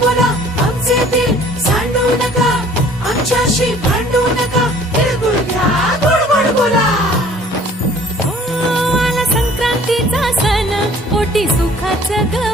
बोला आमचे दिल सांडू नका आमच्याशी भांडू नका. तिळगुळ घ्या गोड बोला. हो, आला संक्रांतीचा सण ओटी सुखाचं ग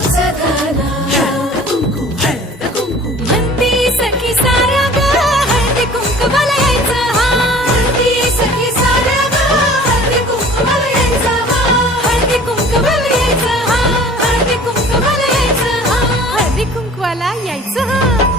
मागवाला यायचं